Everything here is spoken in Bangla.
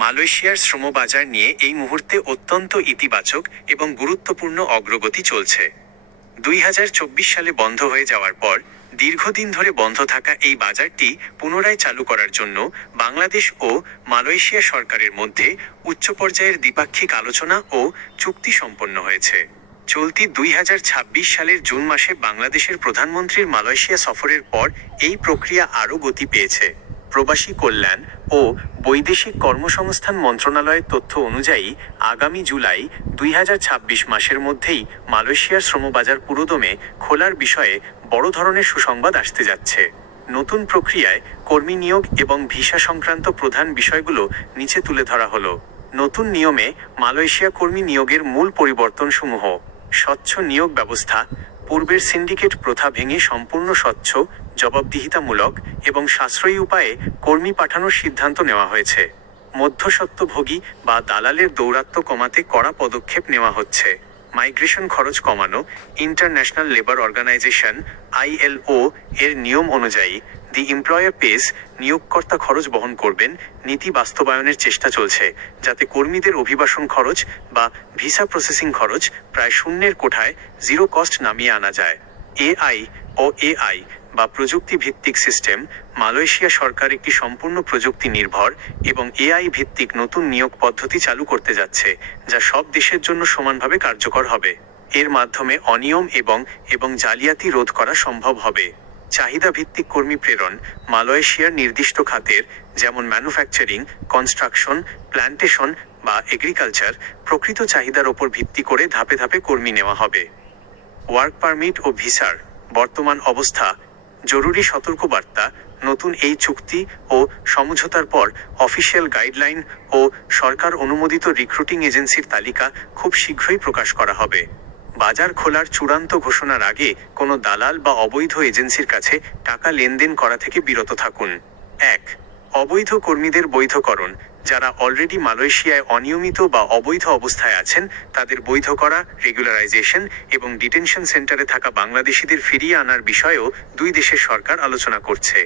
মালয়েশিয়ার শ্রমবাজার নিয়ে এই মুহূর্তে অত্যন্ত ইতিবাচক এবং গুরুত্বপূর্ণ অগ্রগতি চলছে। 2024 সালে বন্ধ হয়ে যাওয়ার পর দীর্ঘদিন ধরে বন্ধ থাকা এই বাজারটি পুনরায় চালু করার জন্য বাংলাদেশ ও মালয়েশিয়া সরকারের মধ্যে উচ্চ পর্যায়ের দ্বিপাক্ষিক আলোচনা ও চুক্তি সম্পন্ন হয়েছে। চলতি 2026 সালের জুন মাসে বাংলাদেশের প্রধানমন্ত্রীর মালয়েশিয়া সফরের পর এই প্রক্রিয়া আরও গতি পেয়েছে। প্রবাসী কল্যাণ ও বৈদেশিক কর্মসংস্থান মন্ত্রণালয়ের তথ্য অনুযায়ী আগামী জুলাই 2026 মাসের মধ্যেই মালয়েশিয়ার শ্রমবাজার পুরোদমে খোলার বিষয়ে বড় ধরনের সুসংবাদ আসতে যাচ্ছে। নতুন প্রক্রিয়ায় কর্মী নিয়োগ এবং ভিসা সংক্রান্ত প্রধান বিষয়গুলো নিচে তুলে ধরা হলো। নতুন নিয়মে মালয়েশিয়া কর্মী নিয়োগের মূল পরিবর্তনসমূহ: স্বচ্ছ নিয়োগ ব্যবস্থা। পূর্বের সিন্ডিকেট প্রথা ভেঙে সম্পূর্ণ স্বচ্ছ, জবাবদিহিতামূলক এবং সাশ্রয়ী উপায়ে কর্মী পাঠানোর সিদ্ধান্ত নেওয়া হয়েছে। মধ্যস্বত্বভোগী বা দালালের দৌরাত্ম্য কমাতে কড়া পদক্ষেপ নেওয়া হচ্ছে। মাইগ্রেশন খরচ কমানো। ইন্টারন্যাশনাল লেবার অর্গানাইজেশন ILO এর নিয়ম অনুযায়ী দি এমপ্লয়ার পেজ, নিয়োগকর্তা খরচ বহন করবেন, নীতি বাস্তবায়নের চেষ্টা চলছে যাতে কর্মীদের অভিবাসন খরচ বা ভিসা প্রসেসিং খরচ প্রায় শূন্যের কোঠায় জিরো কস্ট নামিয়ে আনা যায়। AI বা প্রযুক্তি ভিত্তিক সিস্টেম। মালয়েশিয়া সরকার একটি সম্পূর্ণ প্রযুক্তি নির্ভর এবং AI ভিত্তিক নতুন নিয়োগ পদ্ধতি চালু করতে যাচ্ছে, যা সব দেশের জন্য সমানভাবে কার্যকর হবে। এর মাধ্যমে অনিয়ম এবং জালিয়াতি রোধ করা সম্ভব হবে। চাহিদা ভিত্তিক কর্মী প্রেরণ। মালয়েশিয়ার নির্দিষ্ট খাতের, যেমন ম্যানুফ্যাকচারিং, কনস্ট্রাকশন, প্ল্যান্টেশন বা এগ্রিকালচার, প্রকৃত চাহিদার ওপর ভিত্তি করে ধাপে ধাপে কর্মী নেওয়া হবে। ওয়ার্ক পারমিট ও ভিসার বর্তমান অবস্থা। জরুরি সতর্কবার্তা: নতুন এই চুক্তি ও সমঝোতার পর অফিসিয়াল গাইডলাইন ও সরকার অনুমোদিত রিক্রুটিং এজেন্সির তালিকা খুব শীঘ্রই প্রকাশ করা হবে। বাজার খোলার চূড়ান্ত ঘোষণার আগে কোনো দালাল বা অবৈধ এজেন্সির কাছে টাকা লেনদেন করা থেকে বিরত থাকুন। 1. অবৈধ কর্মীদের বৈধকরণ। যারা অলরেডি মালয়েশিয়ায় অনিয়মিত বা অবৈধ অবস্থায় আছেন তাদের বৈধ করা, রেগুলারাইজেশন এবং ডিটেনশন সেন্টারে থাকা বাংলাদেশিদের ফিরিয়ে আনার বিষয়েও দুই দেশের সরকার আলোচনা করছে।